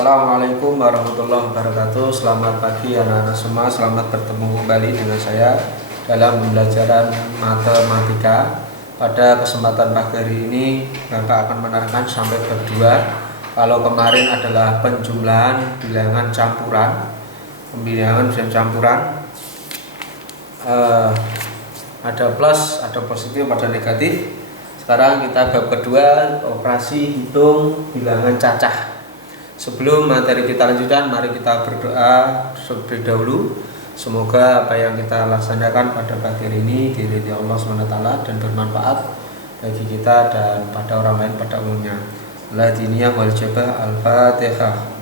Assalamualaikum warahmatullahi wabarakatuh. Selamat pagi anak-anak semua. Selamat bertemu kembali dengan saya dalam pembelajaran matematika. Pada kesempatan pagi hari ini Bapak akan menerangkan sampai berdua. Kalau kemarin adalah penjumlahan bilangan campuran, ada plus, ada positif, ada negatif. Sekarang kita bab kedua, operasi hitung bilangan cacah. Sebelum materi kita lanjutkan, mari kita berdoa terlebih dahulu. Semoga apa yang kita laksanakan pada pagi hari ini diridhoi Allah SWT dan bermanfaat bagi kita dan pada orang lain pada umumnya. La diniyah wal jabah. Al-Fatihah.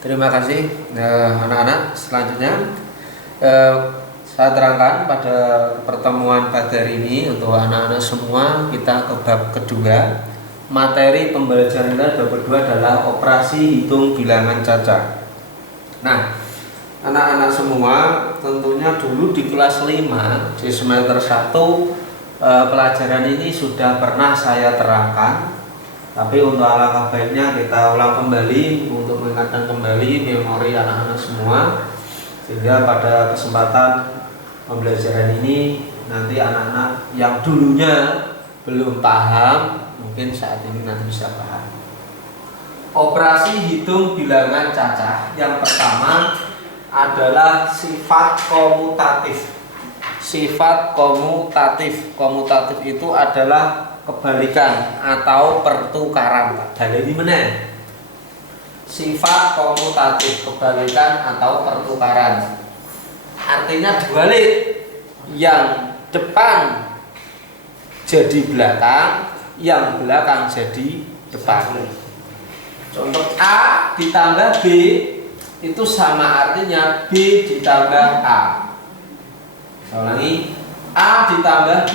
Terima kasih anak-anak. Selanjutnya saya terangkan pada pertemuan pagi hari ini untuk anak-anak semua, kita ke bab kedua. Materi pembelajaran kita bab kedua adalah operasi hitung bilangan cacah. Nah, anak-anak semua tentunya dulu di kelas 5 di semester 1 pelajaran ini sudah pernah saya terangkan. Tapi untuk alangkah baiknya kita ulang kembali untuk mengingatkan kembali memori anak-anak semua, sehingga pada kesempatan pembelajaran ini nanti anak-anak yang dulunya belum paham mungkin saat ini nanti bisa paham. Operasi hitung bilangan cacah yang pertama adalah sifat komutatif. Sifat komutatif. Komutatif itu adalah kebalikan atau pertukaran. Dari mana? Sifat komutatif, kebalikan atau pertukaran. Artinya dibalik, yang depan jadi belakang, yang belakang jadi depan. Contoh A ditambah B itu sama artinya B ditambah A. Saya ulangi, A ditambah B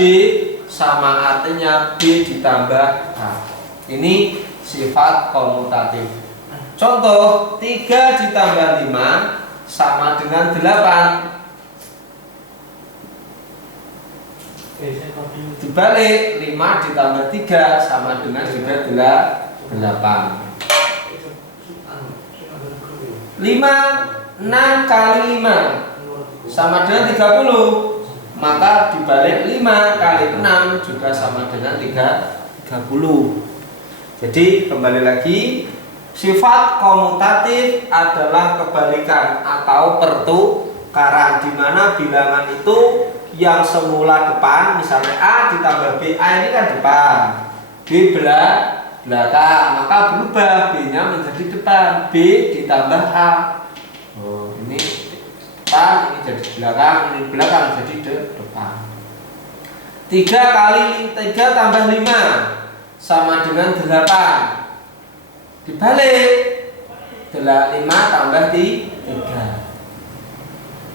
sama artinya B ditambah A. Ini sifat komutatif. Contoh 3 ditambah 5 sama dengan 8. Dibalik, 5 ditambah 3 sama dengan juga 8. 6 kali 5 sama dengan 30. Maka dibalik 5 kali 6 juga sama dengan 30. Jadi kembali lagi, sifat komutatif adalah kebalikan atau pertukaran, di mana bilangan itu yang semula depan, misalnya A ditambah B, A ini kan depan, B belakang, maka berubah B-nya menjadi depan, B ditambah A. Oh, ini depan, ini jadi belakang, ini belakang jadi depan. 3 kali 3 tambah 5 sama dengan 8. Dibalik, 5 tambah 3.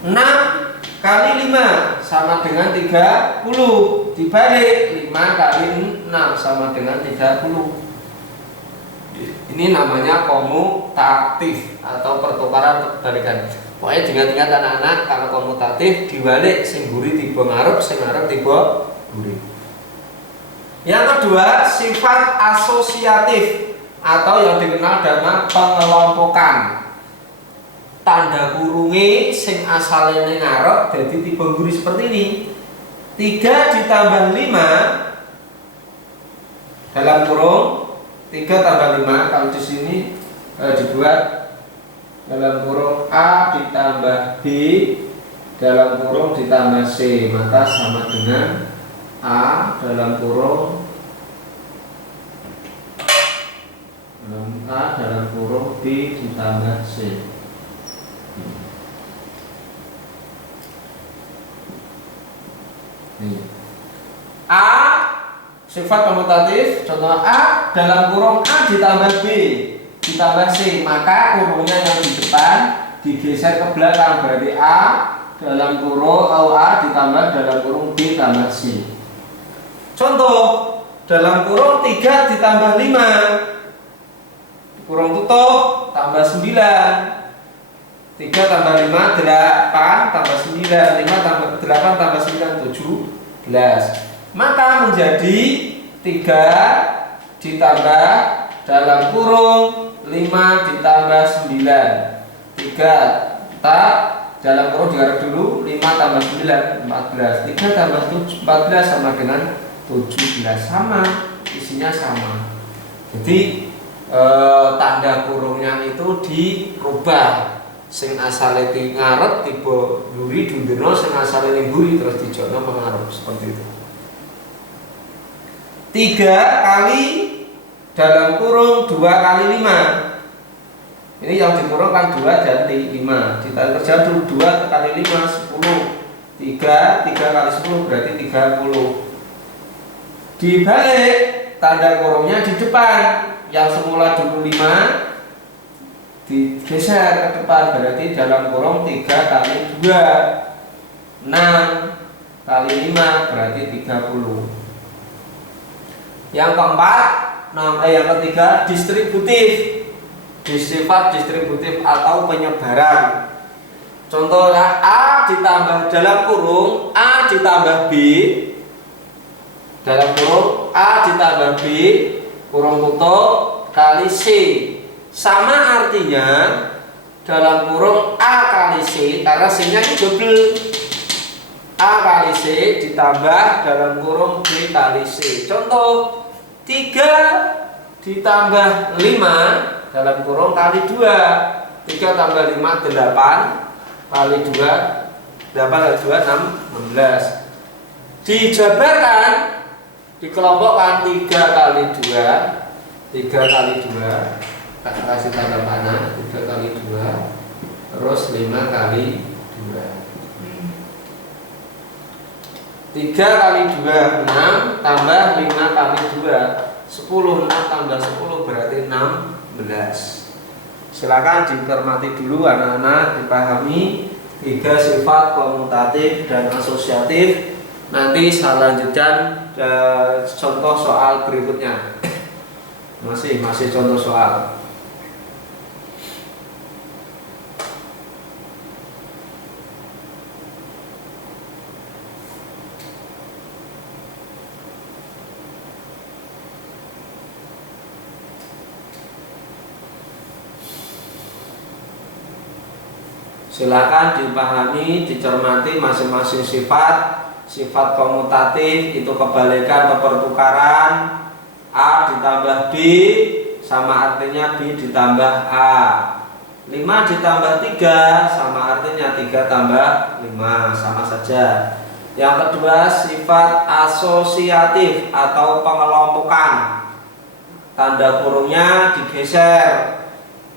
6 kali 5 sama dengan 30. Dibalik, 5 kali 6 sama dengan 30. Ini namanya komutatif atau pertukaran atau kebalikan. Pokoknya diingat-ingat anak-anak, kalau komutatif dibalik, sing guri tiba ngarep, sing ngarep tiba guri. Yang kedua, sifat asosiatif atau yang dikenal dengan pengelompokan. Tanda kurungi sing asalnya ngarep jadi tiba guri seperti ini. 3 ditambah 5 dalam kurung 3 tambah 5, kalau di sini dibuat dalam kurung A ditambah B dalam kurung ditambah C, maka sama dengan A dalam kurung B ditambah C. A sifat komutatif, contoh A dalam kurung A ditambah B ditambah C, maka kurungnya yang di depan digeser ke belakang, berarti A dalam kurung A ditambah dalam kurung B tambah C. Contoh dalam kurung 3 ditambah 5, kurung tutup tambah 9. 3 tambah 5 8 tambah 9, 5 tambah 8 tambah 9 17. maka menjadi 3 ditambah dalam kurung 5 ditambah 9. 3 tak dalam kurung digaruk dulu, 5 tambah 9 14. 3 tambah 14 sama dengan 17, sama, isinya sama. Jadi tanda kurungnya itu dirubah. Sing asale di ngarep tiba mburi dundono, sing asale ning mburi terus dijono mengarep, seperti itu. 3 kali dalam kurung 2 kali 5. Ini yang dikurungkan 2 dan 5. Ditarik kerja dulu, 2 kali 5 10. 3 kali 10 berarti 30. Dibalik, tanda kurungnya di depan. Yang semula dulu 5 digeser ke depan, berarti dalam kurung 3 kali 2 6 kali 5 berarti 30. Yang keempat, yang ketiga distributif. Sifat distributif atau penyebaran. Contohnya A ditambah dalam kurung A ditambah B, dalam kurung A ditambah B kurung tutup kali C, sama artinya dalam kurung A kali C, karena C nya ini double. A kali C ditambah dalam kurung B kali C. Contoh 3 ditambah 5 dalam kurung kali 2. 3 tambah 5 8 kali 2 8 kali 2 16. Dijabarkan, dikelompokkan 3 kali 2 3 kali 2 kasih tanda panah, 3 kali 2 terus 5 kali 2. 3 kali 2 6 tambah 5 kali 2 10. 6 tambah 10 berarti 16. Silakan dicermati dulu anak-anak, dipahami 3 sifat komutatif dan asosiatif. Nanti saya lanjutkan contoh soal berikutnya. Masih contoh soal. Silakan dipahami, dicermati masing-masing sifat komutatif itu kebalikan atau pertukaran. A ditambah B sama artinya B ditambah A. 5 ditambah 3 sama artinya 3 tambah 5, sama saja. Yang kedua, sifat asosiatif atau pengelompokan. Tanda kurungnya digeser.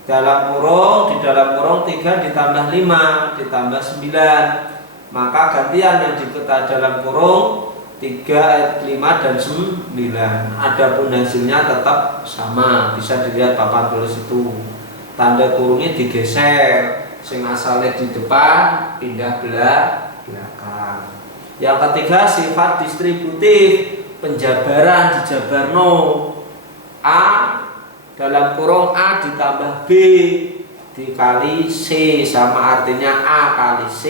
Di dalam kurung 3 ditambah 5 ditambah 9, maka gantian yang diketa dalam kurung 3, 5 dan 9. Adapun hasilnya tetap sama, bisa dilihat papan tulis itu. Tanda kurungnya digeser, sing asalnya di depan pindah belakang. Yang ketiga, sifat distributif, penjabaran, dijabarno. A dalam kurung A ditambah B dikali C, sama artinya A kali C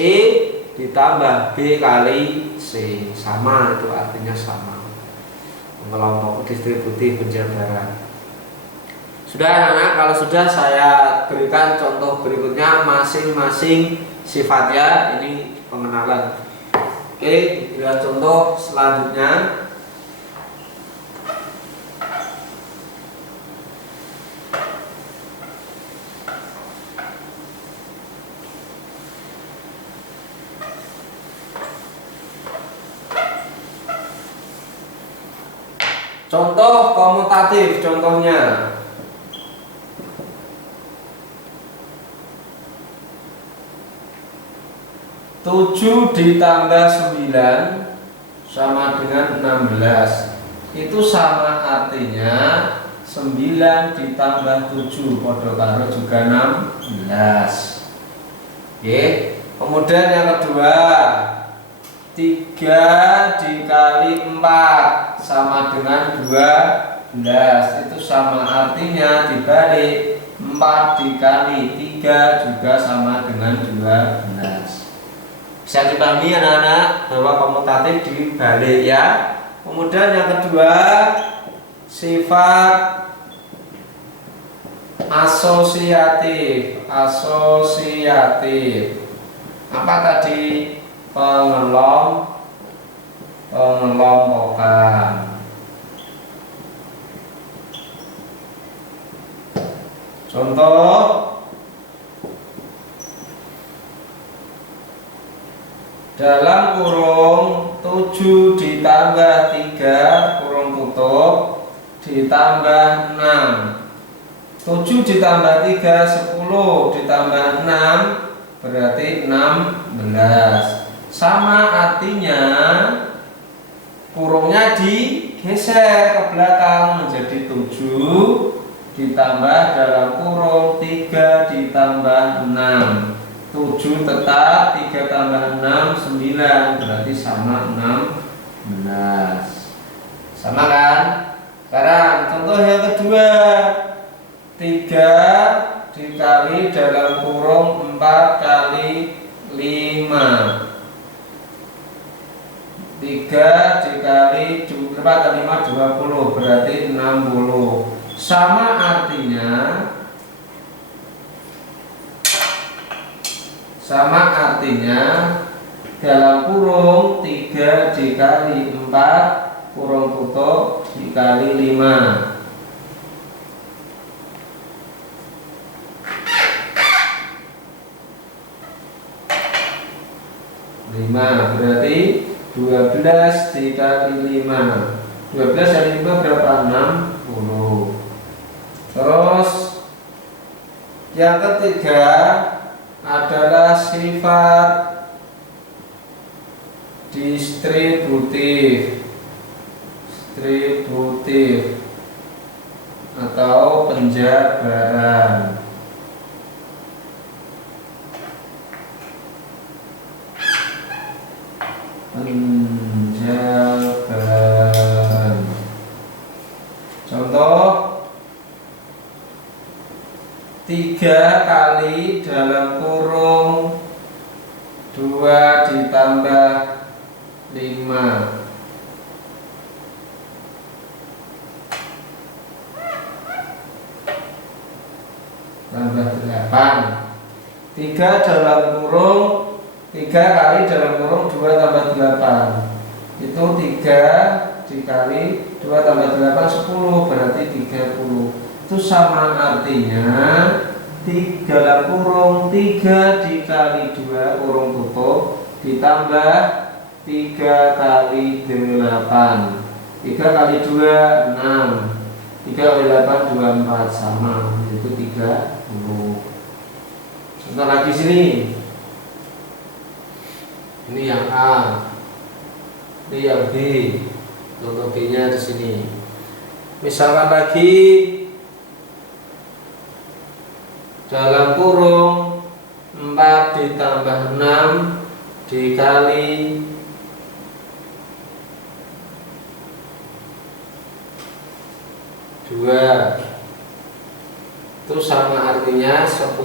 ditambah B kali C, sama, itu artinya sama. Kelompok distributif penjabaran. Sudah anak-anak, kalau sudah saya berikan contoh berikutnya masing-masing sifatnya. Ini pengenalan. Oke, lihat contoh selanjutnya. Contoh komutatif, contohnya 7 ditambah 9 sama dengan 16. Itu sama artinya 9 ditambah 7 padha karo juga 16. Oke. Kemudian yang kedua, 3 dikali 4 sama dengan 12. Itu sama artinya dibalik, 4 dikali 3 juga sama dengan 12. Bisa dipahami anak-anak bahwa komutatif dibalik ya. Kemudian yang kedua, sifat asosiatif. Asosiatif. Apa tadi? Pengelompokan. Contoh, dalam kurung 7 ditambah 3 kurung tutup ditambah 6. 7 ditambah 3 10 ditambah 6 berarti 16. Sama artinya kurungnya digeser ke belakang menjadi 7 ditambah dalam kurung 3 ditambah 6. 7 tetap, 3 tambah 6 9, berarti sama 16. Sama kan? Sekarang contoh yang kedua, 3 dikali dalam kurung 4 kali 5. 3 dikali 4 kali 5 20, berarti 60. Sama artinya dalam kurung 3 dikali 4 kurung tutup dikali 5. 5 berarti 12 dikali 5. 12 kali 5 berapa? 60. Terus yang ketiga adalah sifat distributif. Distributif atau penjabaran. Penjabaran. Contoh, 3 kali dalam kurung 2 ditambah 5. 8. 3 dalam kurung 3 kali dalam kurung 2 tambah 8. Itu 3 dikali 2 tambah 8 10, berarti 30. Itu sama artinya dalam kurung 3 dikali 2 kurung tutup ditambah 3 kali 8. 3 kali 2 6. 3 kali 8 24, sama, itu 30. Contoh lagi sini. Ini yang A, ini yang B. Contoh B-nya di sini. Misalkan lagi dalam kurung 4 ditambah 6 dikali 2, itu sama artinya 10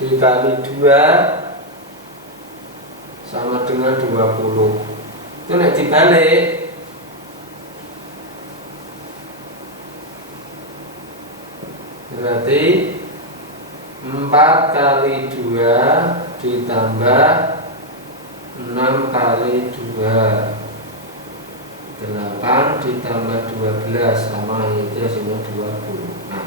dikali 2 sama dengan 20. Itu nek dibalik berarti 4 kali 2 ditambah 6 kali 2, 8 ditambah 12 sama, itu hasilnya 20. Nah,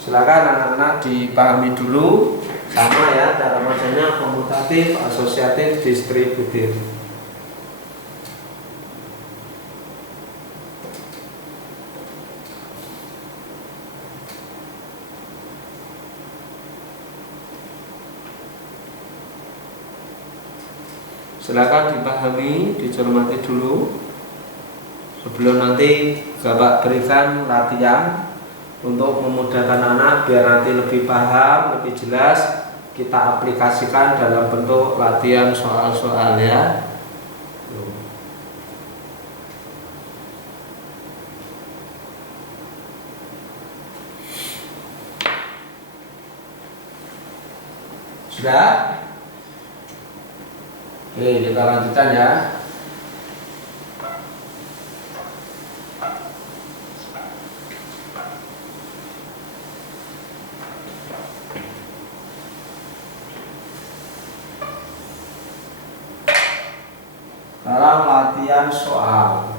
silakan anak-anak dipahami dulu, sama ya cara bacanya, komutatif, asosiatif, distributif. Silakan dipahami, dicermati dulu sebelum nanti Bapak berikan latihan untuk memudahkan anak biar nanti lebih paham, lebih jelas, kita aplikasikan dalam bentuk latihan soal-soal ya. Sudah? Oke, kita lanjutkan ya. latihan soal.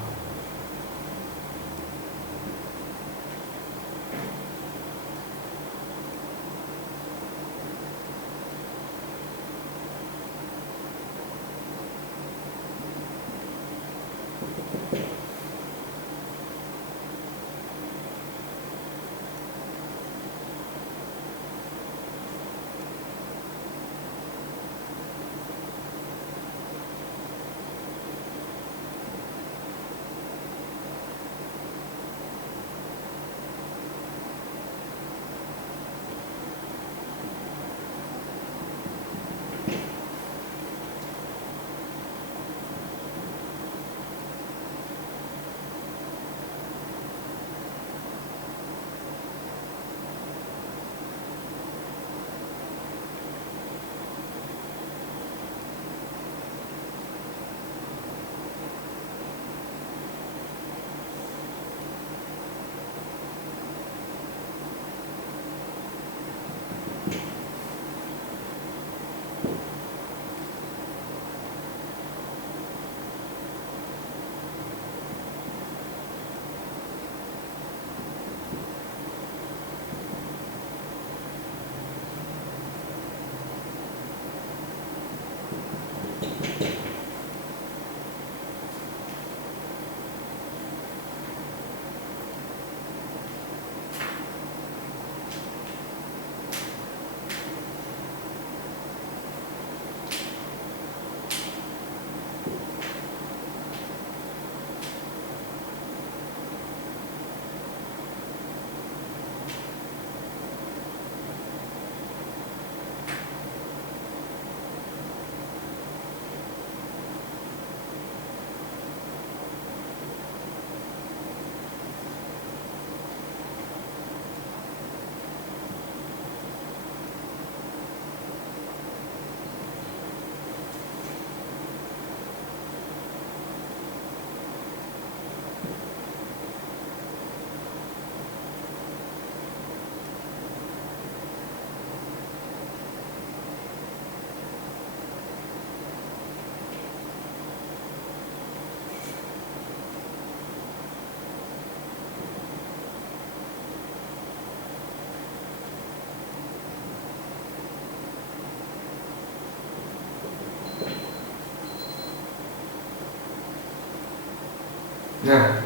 Nah,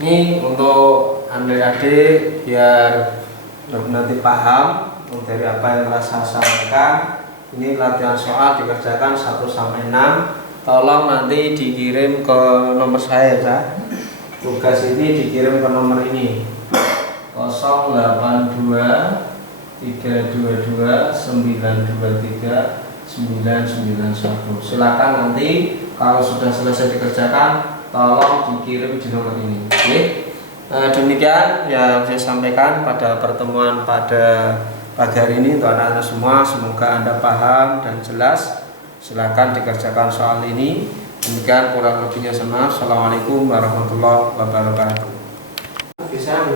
ini untuk adik-adik biar nanti paham dari apa yang telah saya sampaikan. Ini latihan soal dikerjakan 1 sampai 6. Tolong nanti dikirim ke nomor saya ya. Tugas ini dikirim ke nomor ini 082 322 923 991. Silakan nanti kalau sudah selesai dikerjakan tolong dikirim di nomor ini. Oke. Demikian yang saya sampaikan pada pertemuan pada pagi hari ini untuk anak-anak semua. Semoga Anda paham dan jelas. Silakan dikerjakan soal ini. Demikian kurang lebihnya. Assalamualaikum warahmatullahi wabarakatuh. Bisa